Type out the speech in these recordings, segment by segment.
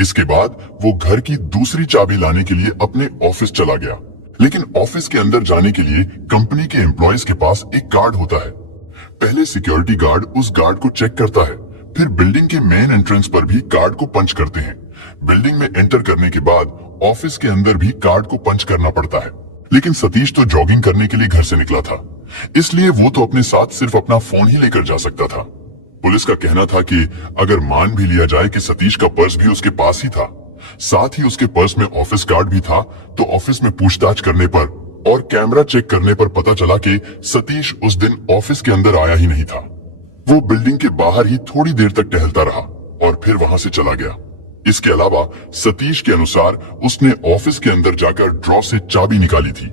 इसके बाद वो घर की दूसरी चाबी लाने के लिए अपने ऑफिस चला गया। लेकिन ऑफिस के अंदर जाने के लिए कंपनी के एम्प्लॉयज के पास एक कार्ड होता है। पहले सिक्योरिटी गार्ड उस गार्ड को चेक करता है, फिर बिल्डिंग के मेन एंट्रेंस पर भी कार्ड को पंच करते हैं। बिल्डिंग में एंटर करने के बाद ऑफिस के अंदर भी कार्ड को पंच करना पड़ता है। लेकिन सतीश तो जॉगिंग करने के लिए घर से निकला था, इसलिए वो तो अपने साथ सिर्फ अपना फोन ही लेकर जा सकता था। पुलिस का कहना था कि अगर मान भी लिया जाए कि सतीश का पर्स भी उसके पास ही था, साथ ही उसके पर्स में ऑफिस कार्ड भी था, तो ऑफिस में पूछताछ करने पर और कैमरा चेक करने पर पता चला कि सतीश उस दिन ऑफिस के अंदर आया ही नहीं था। वो बिल्डिंग के बाहर ही थोड़ी देर तक टहलता रहा और फिर वहां से चला गया। इसके अलावा सतीश के अनुसार उसने ऑफिस के अंदर जाकर ड्रॉ से चाबी निकाली थी,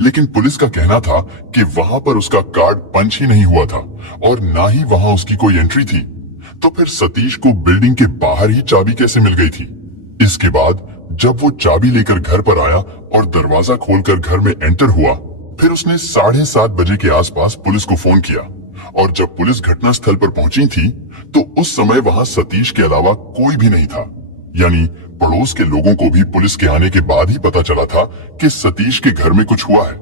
लेकिन पुलिस का कहना था कि वहां पर उसका कार्ड पंच ही नहीं हुआ था और ना ही वहां उसकी कोई एंट्री थी। तो फिर सतीश को बिल्डिंग के बाहर ही चाबी कैसे मिल गई थी? इसके बाद जब वो चाबी लेकर घर पर आया और दरवाजा खोलकर घर में एंटर हुआ, फिर उसने 7:30 बजे के आसपास पुलिस को फोन किया और जब पुलिस घटना स्थल पर पहुंची थी तो उस समय वहां सतीश के अलावा कोई भी नहीं था। यानी पड़ोस के लोगों को भी पुलिस के आने के बाद ही पता चला था कि सतीश के घर में कुछ हुआ है।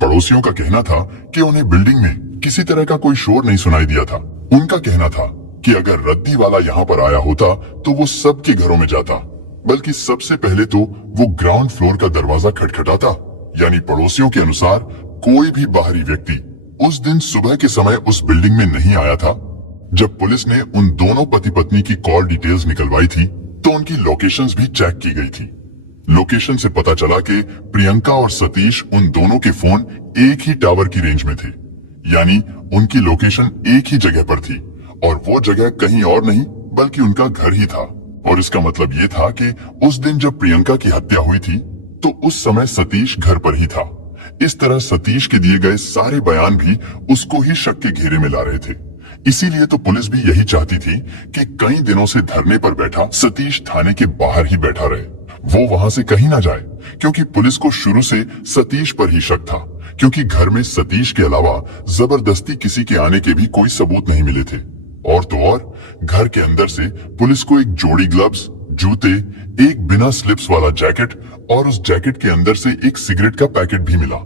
पड़ोसियों का कहना था कि उन्हें बिल्डिंग में किसी तरह का कोई शोर नहीं सुनाई दिया था। उनका कहना था कि अगर रद्दी वाला यहाँ पर आया होता तो वो सबके घरों में जाता, बल्कि सबसे पहले तो वो ग्राउंड फ्लोर का दरवाजा खटखटाता। यानी पड़ोसियों के अनुसार कोई भी बाहरी व्यक्ति उस दिन सुबह के समय उस बिल्डिंग में नहीं आया था। जब पुलिस ने उन दोनों पति पत्नी की कॉल डिटेल्स निकलवाई थी तो उनकी लोकेशंस भी चेक की गई थी। लोकेशन से पता चला कि प्रियंका और सतीश उन दोनों के फोन एक ही टावर की रेंज में थे। यानी उनकी लोकेशन एक ही जगह पर थी और वो जगह कहीं और नहीं बल्कि उनका घर ही था। और इसका मतलब ये था कि उस दिन जब प्रियंका की हत्या हुई थी तो उस समय सतीश घर पर ही था। इस तरह सतीश के दिए गए सारे बयान भी उसको ही शक के घेरे में ला रहे थे। इसीलिए तो पुलिस भी यही चाहती थी कि कई दिनों से धरने पर बैठा सतीश थाने के बाहर ही बैठा रहे, वो वहां से कहीं ना जाए, क्योंकि पुलिस को शुरू से सतीश पर ही शक था। क्योंकि घर में सतीश के अलावा जबरदस्ती किसी के आने के भी कोई सबूत नहीं मिले थे। और तो और घर के अंदर से पुलिस को एक जोड़ी ग्लव्स, जूते, एक बिना स्लिप्स वाला जैकेट और उस जैकेट के अंदर से एक सिगरेट का पैकेट भी मिला।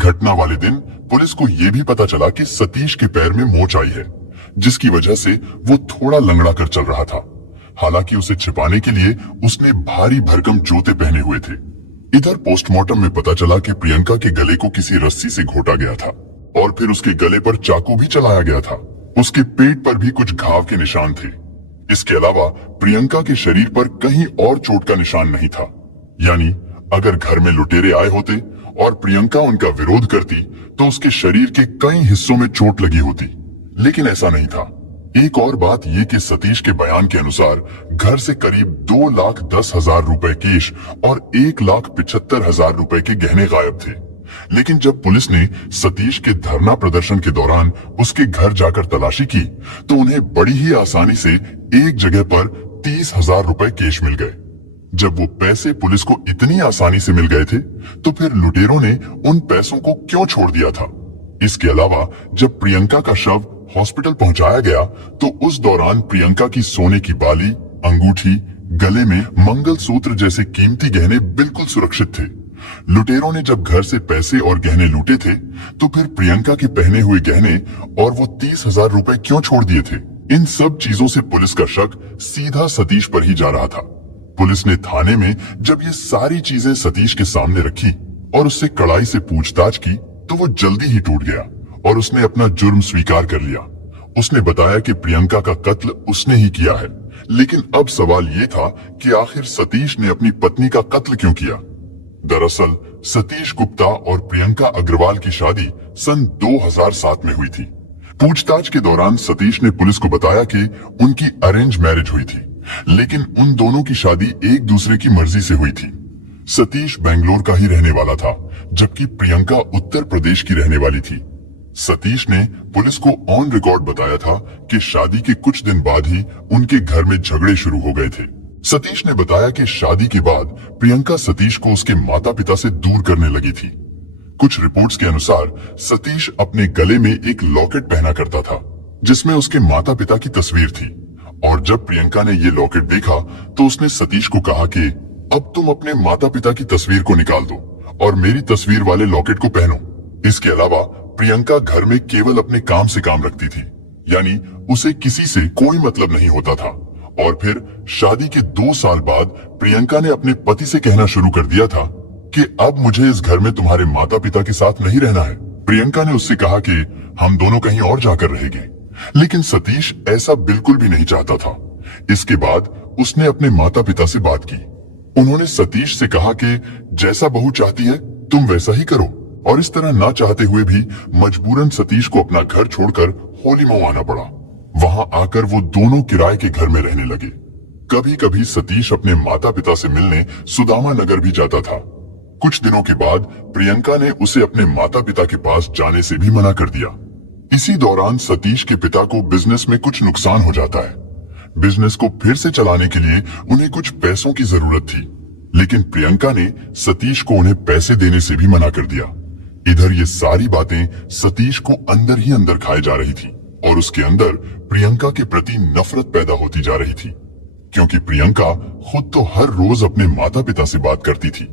घटना वाले दिन पुलिस को यह भी पता चला कि सतीश के पैर में मोच आई है, जिसकी वजह से वो थोड़ा लंगड़ा कर चल रहा था। हालांकि उसे छिपाने के लिए उसने भारी भरकम जूते पहने हुए थे। इधर पोस्टमार्टम में पता चला कि प्रियंका के गले को किसी रस्सी से घोटा गया था और फिर उसके गले पर चाकू भी चलाया गया था। उसके पेट पर भी कुछ घाव के निशान थे। इसके अलावा प्रियंका के शरीर पर कहीं और चोट का निशान नहीं था। यानी अगर घर में लुटेरे आए होते और प्रियंका उनका विरोध करती तो उसके शरीर के कई हिस्सों में चोट लगी होती, लेकिन ऐसा नहीं था। एक और बात यह कि सतीश के बयान के अनुसार घर से करीब 2,10,000 रुपए कैश और 1,75,000 रुपए के गहने गायब थे। लेकिन जब पुलिस ने सतीश के धरना प्रदर्शन के दौरान उसके घर जाकर तलाशी की तो उन्हें बड़ी ही आसानी से एक जगह पर 30,000 रुपए कैश मिल गए। जब वो पैसे पुलिस को इतनी आसानी से मिल गए थे तो फिर लुटेरों ने उन पैसों को क्यों छोड़ दिया था? इसके अलावा जब प्रियंका का शव हॉस्पिटल पहुंचाया गया तो उस दौरान प्रियंका की सोने की बाली, अंगूठी, गले में मंगलसूत्र जैसे कीमती गहने बिल्कुल सुरक्षित थे। लुटेरों ने जब घर से पैसे और गहने लूटे थे तो फिर प्रियंका के पहने हुए गहने और वो 30,000 रुपए क्यों छोड़ दिए थे? इन सब चीजों से पुलिस का शक सीधा सतीश पर ही जा रहा था। पुलिस ने थाने में जब ये सारी चीजें सतीश के सामने रखी और उससे कड़ाई से पूछताछ की तो वो जल्दी ही टूट गया और उसने अपना जुर्म स्वीकार कर लिया। उसने बताया कि प्रियंका का कत्ल उसने ही किया है। लेकिन अब सवाल ये था कि आखिर सतीश ने अपनी पत्नी का कत्ल क्यों किया? दरअसल सतीश गुप्ता और प्रियंका अग्रवाल की शादी सन 2007 में हुई थी। पूछताछ के दौरान सतीश ने पुलिस को बताया कि उनकी अरेंज मैरिज हुई थी, लेकिन उन दोनों की शादी एक दूसरे की मर्जी से हुई थी। सतीश बेंगलोर का ही रहने वाला था, जबकि प्रियंका उत्तर प्रदेश की रहने वाली थी। सतीश ने पुलिस को ऑन रिकॉर्ड बताया था कि शादी के कुछ दिन बाद ही उनके घर में झगड़े शुरू हो गए थे। सतीश ने बताया कि शादी के बाद प्रियंका सतीश को उसके माता पिता से दूर करने लगी थी। कुछ रिपोर्ट्स के अनुसार सतीश अपने गले में एक लॉकेट पहना करता था जिसमें उसके माता पिता की तस्वीर थी और जब प्रियंका ने ये लॉकेट देखा तो उसने सतीश को कहा कि अब तुम अपने माता पिता की तस्वीर को निकाल दो और मेरी तस्वीर वाले लॉकेट को पहनो। इसके अलावा प्रियंका घर में केवल अपने काम से काम रखती थी, यानी उसे किसी से कोई मतलब नहीं होता था। और फिर शादी के 2 साल बाद प्रियंका ने अपने पति से कहना शुरू कर दिया था कि अब मुझे इस घर में तुम्हारे माता पिता के साथ नहीं रहना है। प्रियंका ने उससे कहा कि हम दोनों कहीं और जाकर रहेंगे, लेकिन सतीश ऐसा बिल्कुल भी नहीं चाहता था। इसके बाद उसने अपने माता पिता से बात की। उन्होंने सतीश से कहा कि जैसा बहू चाहती है तुम वैसा ही करो, और इस तरह ना चाहते हुए भी मजबूरन सतीश को अपना घर छोड़कर होलीमऊ आना पड़ा। वहां आकर वो दोनों किराए के घर में रहने लगे। कभी कभी सतीश अपने माता पिता से मिलने सुदामा नगर भी जाता था। कुछ दिनों के बाद प्रियंका ने उसे अपने माता पिता के पास जाने से भी मना कर दिया। इसी दौरान सतीश के पिता को बिजनेस में कुछ नुकसान हो जाता है। बिजनेस को फिर से चलाने के लिए उन्हें कुछ पैसों की जरूरत थी, लेकिन प्रियंका ने सतीश को उन्हें पैसे देने से भी मना कर दिया। इधर ये सारी बातें सतीश को अंदर ही अंदर खाए जा रही थी और उसके अंदर प्रियंका के प्रति नफरत पैदा होती जा रही थी, क्योंकि प्रियंका खुद तो हर रोज अपने माता पिता से बात करती थी,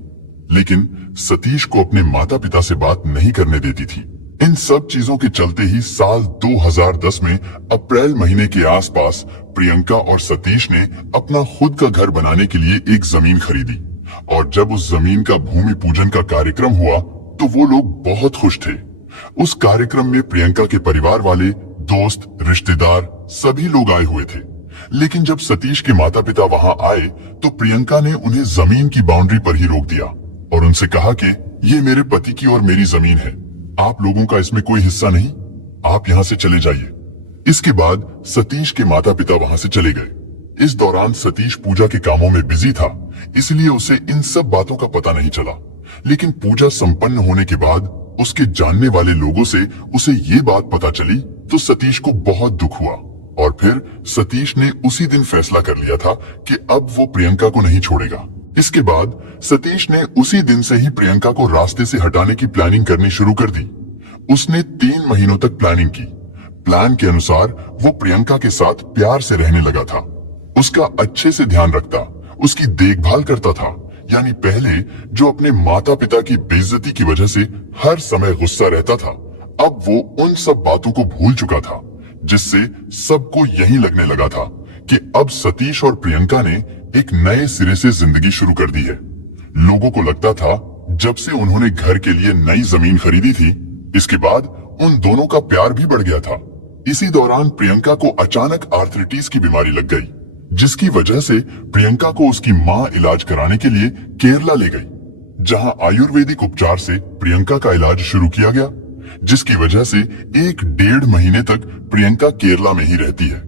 लेकिन सतीश को अपने माता पिता से बात नहीं करने देती थी। इन सब चीजों के चलते ही साल 2010 में अप्रैल महीने के आसपास प्रियंका और सतीश ने अपना खुद का घर बनाने के लिए एक जमीन खरीदी। और जब उस जमीन का भूमि पूजन का कार्यक्रम हुआ तो वो लोग बहुत खुश थे। उस कार्यक्रम में प्रियंका के परिवार वाले, दोस्त, रिश्तेदार सभी लोग आए हुए थे। लेकिन जब सतीश के माता पिता वहां आए तो प्रियंका ने उन्हें जमीन की बाउंड्री पर ही रोक दिया और उनसे कहा कि ये मेरे पति की और मेरी जमीन है, आप लोगों का इसमें कोई हिस्सा नहीं, आप यहाँ से चले जाइए। इसके बाद सतीश के माता पिता वहां से चले गए। इस दौरान सतीश पूजा के कामों में बिजी था, इसलिए उसे इन सब बातों का पता नहीं चला। लेकिन पूजा संपन्न होने के बाद उसके जानने वाले लोगों से उसे ये बात पता चली तो सतीश को बहुत दुख हुआ। और फिर सतीश ने उसी दिन फैसला कर लिया था कि अब वो प्रियंका को नहीं छोड़ेगा। इसके बाद सतीश ने उसी दिन से ही प्रियंका को रास्ते से हटाने की प्लानिंग करनी शुरू कर दी। उसने 3 महीनों तक प्लानिंग की। प्लान के अनुसार वो प्रियंका के साथ प्यार से रहने लगा था, उसका अच्छे से ध्यान रखता, उसकी देखभाल करता था। यानी पहले जो अपने माता पिता की बेइज्जती की वजह से हर समय गुस्सा रहता था, अब वो उन सब बातों को भूल चुका था, जिससे सबको यही लगने लगा था कि अब सतीश और प्रियंका ने एक नए सिरे से जिंदगी शुरू कर दी है। लोगों को लगता था जब से उन्होंने घर के लिए नई जमीन खरीदी थी, इसके बाद उन दोनों का प्यार भी बढ़ गया था। इसी दौरान प्रियंका को अचानक आर्थराइटिस की बीमारी लग गई, जिसकी वजह से प्रियंका को उसकी मां इलाज कराने के लिए केरला ले गई, जहां आयुर्वेदिक उपचार से प्रियंका का इलाज शुरू किया गया, जिसकी वजह से 1-1.5 महीने तक प्रियंका केरला में ही रहती है।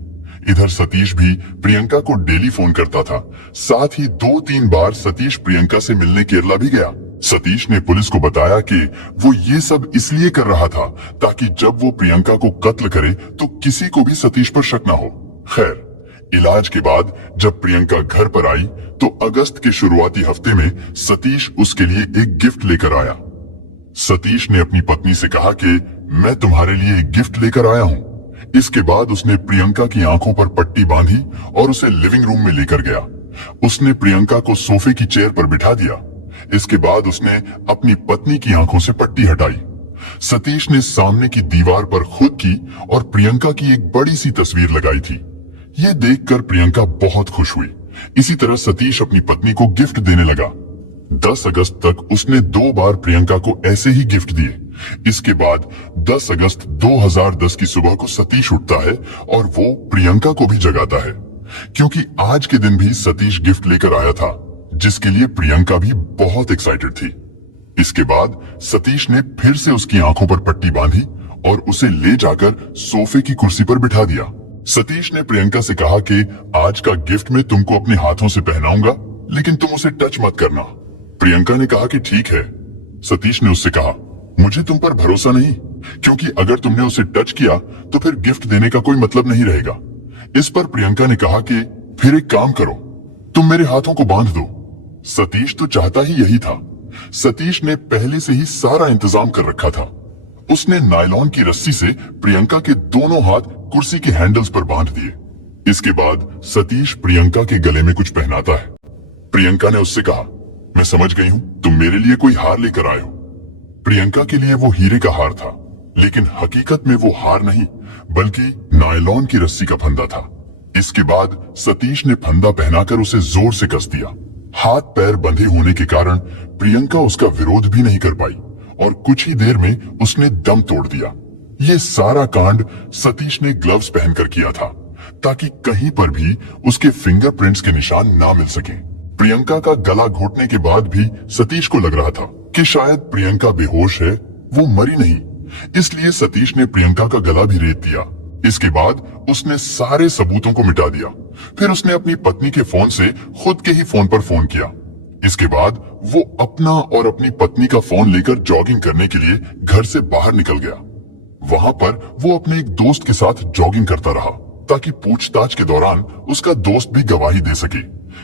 इधर सतीश भी प्रियंका को डेली फोन करता था, साथ ही 2-3 बार सतीश प्रियंका से मिलने केरला भी गया। सतीश ने पुलिस को बताया कि वो ये सब इसलिए कर रहा था ताकि जब वो प्रियंका को कत्ल करे तो किसी को भी सतीश पर शक ना हो। खैर, इलाज के बाद जब प्रियंका घर पर आई तो अगस्त के शुरुआती हफ्ते में सतीश उसके लिए एक गिफ्ट लेकर आया। सतीश ने अपनी पत्नी से कहा कि मैं तुम्हारे लिए एक गिफ्ट लेकर आया हूँ। इसके बाद उसने प्रियंका की आंखों पर पट्टी बांधी और उसे लिविंग रूम में लेकर गया। उसने प्रियंका को सोफे की चेयर पर बिठा दिया। इसके बाद उसने अपनी पत्नी की आंखों से पट्टी हटाई। सतीश ने सामने की दीवार पर खुद की और प्रियंका की एक बड़ी सी तस्वीर लगाई थी। ये देखकर प्रियंका बहुत खुश हुई। इसी तरह सतीश अपनी पत्नी को गिफ्ट देने लगा। 10 अगस्त तक उसने 2 बार प्रियंका को ऐसे ही गिफ्ट दिए। इसके बाद 10 अगस्त 2010 की सुबह को सतीश उठता है और वो प्रियंका को भी जगाता है, क्योंकि आज के दिन भी सतीश गिफ्ट लेकर आया था, जिसके लिए प्रियंका भी बहुत एक्साइटेड थी। इसके बाद सतीश ने फिर से उसकी आंखों पर पट्टी बांधी और उसे ले जाकर सोफे की कुर्सी पर बिठा दिया। सतीश ने प्रियंका से कहा कि आज का गिफ्ट मैं तुमको अपने हाथों से पहनाऊंगा, लेकिन तुम उसे टच मत करना। प्रियंका ने कहा कि ठीक है। सतीश ने उससे कहा, मुझे तुम पर भरोसा नहीं, क्योंकि अगर तुमने उसे टच किया तो फिर गिफ्ट देने का कोई मतलब नहीं रहेगा। इस पर प्रियंका ने कहा कि फिर एक काम करो, तुम मेरे हाथों को बांध दो। सतीश तो चाहता ही यही था। सतीश ने पहले से ही सारा इंतजाम कर रखा था। उसने नायलॉन की रस्सी से प्रियंका के दोनों हाथ कुर्सी के हैंडल्स पर बांध दिए। इसके बाद सतीश प्रियंका के गले में कुछ पहनाता है। प्रियंका ने उससे कहा, मैं समझ गई हूं, तुम मेरे लिए कोई हार लेकर आए हो। प्रियंका के लिए वो हीरे का हार था, लेकिन हकीकत में वो हार नहीं बल्कि नायलॉन की रस्सी का फंदा था। इसके बाद सतीश ने फंदा पहनाकर उसे जोर से कस दिया। हाथ पैर बंधे होने के कारण प्रियंका उसका विरोध भी नहीं कर पाई और कुछ ही देर में उसने दम तोड़ दिया। ये सारा कांड सतीश ने ग्लव्स पहनकर किया था ताकि कहीं पर भी उसके फिंगरप्रिंट्स के निशान ना मिल सके। प्रियंका का गला घोटने के बाद भी सतीश को लग रहा था कि शायद प्रियंका बेहोश है, वो मरी नहीं। इसलिए सतीश ने प्रियंका का गला भी रेत दिया। इसके बाद उसने सारे सबूतों को मिटा दिया। फिर उसने अपनी पत्नी के फोन से खुद के ही फोन पर फोन किया। इसके बाद वो अपना और अपनी पत्नी का फोन लेकर जॉगिंग करने के लिए घर से बाहर निकल गया। वहां पर वो अपने एक दोस्त के साथ जॉगिंग करता रहा ताकि पूछताछ के दौरान उसका दोस्त भी गवाही दे सके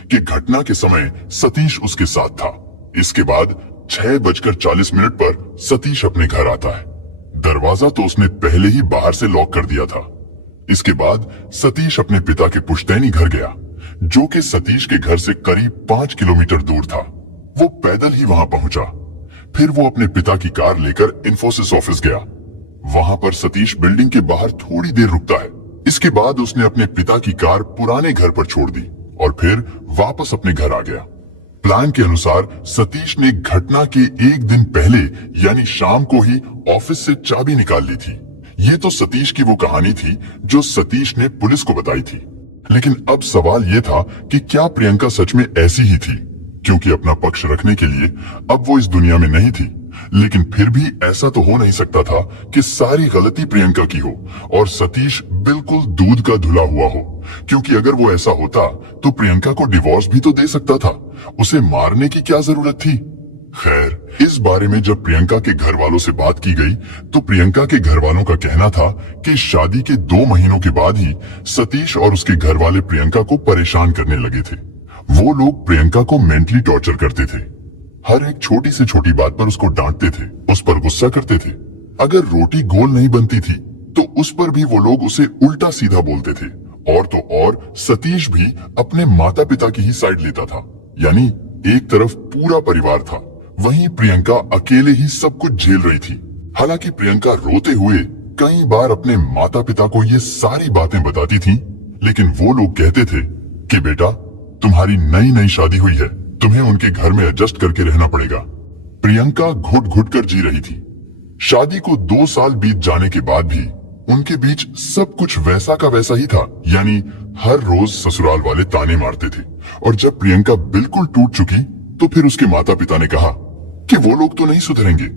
कि घटना के समय सतीश उसके साथ था। इसके बाद 6:40 पर सतीश अपने घर आता है। दरवाजा तो उसने पहले ही बाहर से लॉक कर दिया था। इसके बाद सतीश अपने पिता के पुश्तैनी घर गया, जो कि सतीश के घर से करीब 5 किलोमीटर दूर था। वो पैदल ही वहां पहुंचा। फिर वो अपने पिता की कार लेकर इंफोसिस ऑफिस गया। वहां पर सतीश बिल्डिंग के बाहर थोड़ी देर रुकता है। इसके बाद उसने अपने पिता की कार पुराने घर पर छोड़ दी और फिर वापस अपने घर आ गया। प्लान के अनुसार सतीश ने घटना के एक दिन पहले यानी शाम को ही ऑफिस से चाबी निकाल ली थी। ये तो सतीश की वो कहानी थी जो सतीश ने पुलिस को बताई थी। लेकिन अब सवाल ये था कि क्या प्रियंका सच में ऐसी ही थी, क्योंकि अपना पक्ष रखने के लिए अब वो इस दुनिया में नहीं थी। लेकिन फिर भी ऐसा तो हो नहीं सकता था कि सारी गलती प्रियंका की हो और सतीश बिल्कुल दूध का धुला हुआ हो, क्योंकि अगर वो ऐसा होता तो प्रियंका को डिवोर्स भी तो दे सकता था। उसे मारने की क्या जरूरत थी। खैर, इस बारे में जब प्रियंका के घर वालों से बात की गई तो प्रियंका के घर वालों का कहना था कि शादी के 2 महीनों के बाद ही सतीश और उसके घर वाले प्रियंका को परेशान करने लगे थे। वो लोग प्रियंका को मेंटली टॉर्चर करते थे। हर एक छोटी से छोटी बात पर उसको डांटते थे, उस पर गुस्सा करते थे। अगर रोटी गोल नहीं बनती थी तो उस पर भी वो लोग उसे उल्टा सीधा बोलते थे। और तो और सतीश भी अपने माता पिता की ही साइड लेता था, यानी एक तरफ पूरा परिवार था, वहीं प्रियंका अकेले ही सब कुछ झेल रही थी। हालांकि प्रियंका रोते हुए कई बार अपने माता पिता को ये सारी बातें बताती थी, लेकिन वो लोग कहते थे कि बेटा, तुम्हारी नई नई शादी हुई है, तुम्हें उनके घर में एडजस्ट करके रहना पड़ेगा। प्रियंका घुट घुट कर जी रही थी। शादी को 2 साल बीत जाने के बाद भी उनके बीच सब कुछ वैसा का वैसा ही था, यानी हर रोज ससुराल वाले ताने मारते थे। और जब प्रियंका बिल्कुल टूट चुकी तो फिर उसके माता पिता ने कहा कि वो लोग तो नहीं सुधरेंगे,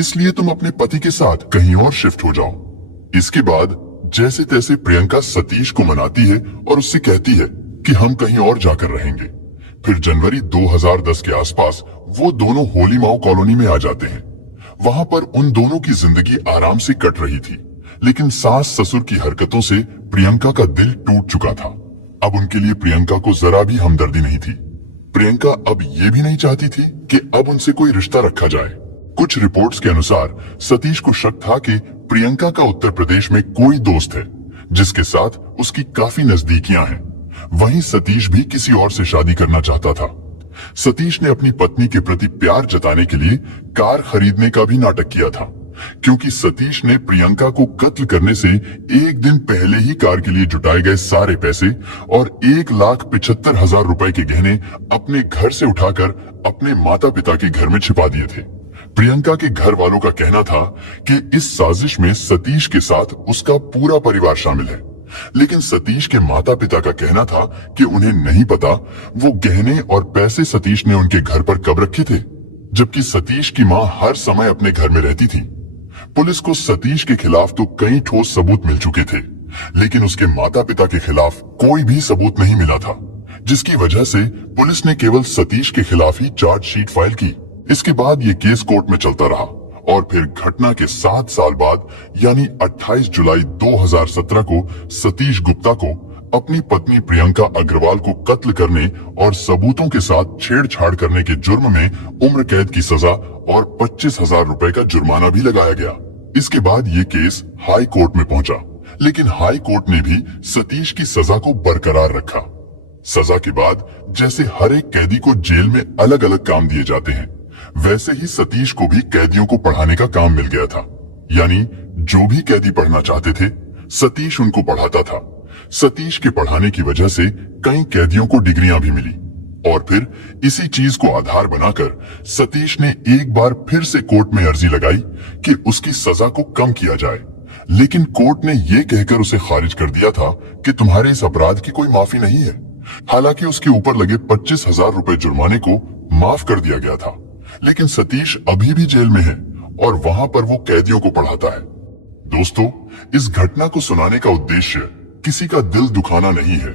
इसलिए तुम अपने पति के साथ कहीं और शिफ्ट हो जाओ। इसके बाद जैसे तैसे प्रियंका सतीश को मनाती है और उससे कहती है कि हम कहीं और जाकर रहेंगे। फिर जनवरी 2010 के आसपास वो दोनों होली माऊ कॉलोनी में आ जाते हैं। वहां पर उन दोनों की जिंदगी आराम से कट रही थी, लेकिन सास ससुर की हरकतों से प्रियंका का दिल टूट चुका था। अब उनके लिए प्रियंका को जरा भी हमदर्दी नहीं थी। प्रियंका अब ये भी नहीं चाहती थी कि अब उनसे कोई रिश्ता रखा जाए। कुछ रिपोर्ट्स के अनुसार सतीश को शक था कि प्रियंका का उत्तर प्रदेश में कोई दोस्त है जिसके साथ उसकी काफी नजदीकियां हैं। वहीं सतीश भी किसी और से शादी करना चाहता था। सतीश ने अपनी पत्नी के प्रति प्यार जताने के लिए कार खरीदने का भी नाटक किया था, क्योंकि सतीश ने प्रियंका को कत्ल करने से एक दिन पहले ही कार के लिए जुटाए गए सारे पैसे और 1,75,000 रुपए के गहने अपने घर से उठाकर अपने माता पिता के घर में छिपा दिए थे। प्रियंका के घर वालों का कहना था कि इस साजिश में सतीश के साथ उसका पूरा परिवार शामिल है, लेकिन सतीश के माता पिता का कहना था कि उन्हें नहीं पता वो गहने और पैसे सतीश ने उनके घर पर कब रखे थे, जबकि सतीश की मां हर समय अपने घर में रहती थी। पुलिस को सतीश के खिलाफ तो कई ठोस सबूत मिल चुके थे, लेकिन उसके माता पिता के खिलाफ कोई भी सबूत नहीं मिला था, जिसकी वजह से पुलिस ने केवल सतीश के खिलाफ ही चार्जशीट फाइल की। इसके बाद ये केस कोर्ट में चलता रहा और फिर घटना के 7 साल बाद यानी 28 जुलाई 2017 को सतीश गुप्ता को अपनी पत्नी प्रियंका अग्रवाल को कत्ल करने और सबूतों के साथ छेड़छाड़ करने के जुर्म में उम्र कैद की सजा और 25,000 रुपए का जुर्माना भी लगाया गया। इसके बाद ये केस हाई कोर्ट में पहुंचा, लेकिन हाई कोर्ट ने भी सतीश की सजा को बरकरार रखा। सजा के बाद जैसे हर एक कैदी को जेल में अलग अलग काम दिए जाते हैं, वैसे ही सतीश को भी कैदियों को पढ़ाने का काम मिल गया था। यानी जो भी कैदी पढ़ना चाहते थे, सतीश उनको पढ़ाता था। सतीश के पढ़ाने की वजह से कई कैदियों को डिग्रियां भी मिली और फिर इसी चीज को आधार बनाकर सतीश ने एक बार फिर से कोर्ट में अर्जी लगाई कि उसकी सजा को कम किया जाए। लेकिन कोर्ट ने यह कहकर उसे खारिज कर दिया था कि तुम्हारे इस अपराध की कोई माफी नहीं है। हालांकि उसके ऊपर लगे 25,000 रुपए जुर्माने को माफ कर दिया गया था, लेकिन सतीश अभी भी जेल में है और वहां पर वो कैदियों को पढ़ाता है। दोस्तों, इस घटना को सुनाने का उद्देश्य किसी का दिल दुखाना नहीं है,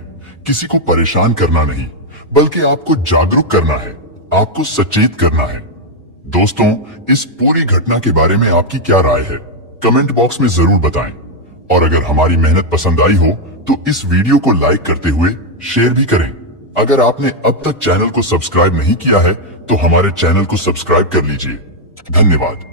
किसी को परेशान करना नहीं, बल्कि आपको जागरूक करना है, आपको सचेत करना है। दोस्तों, इस पूरी घटना के बारे में आपकी क्या राय है, कमेंट बॉक्स में जरूर बताएं। और अगर हमारी मेहनत पसंद आई हो तो इस वीडियो को लाइक करते हुए शेयर भी करें। अगर आपने अब तक चैनल को सब्सक्राइब नहीं किया है तो हमारे चैनल को सब्सक्राइब कर लीजिए। धन्यवाद।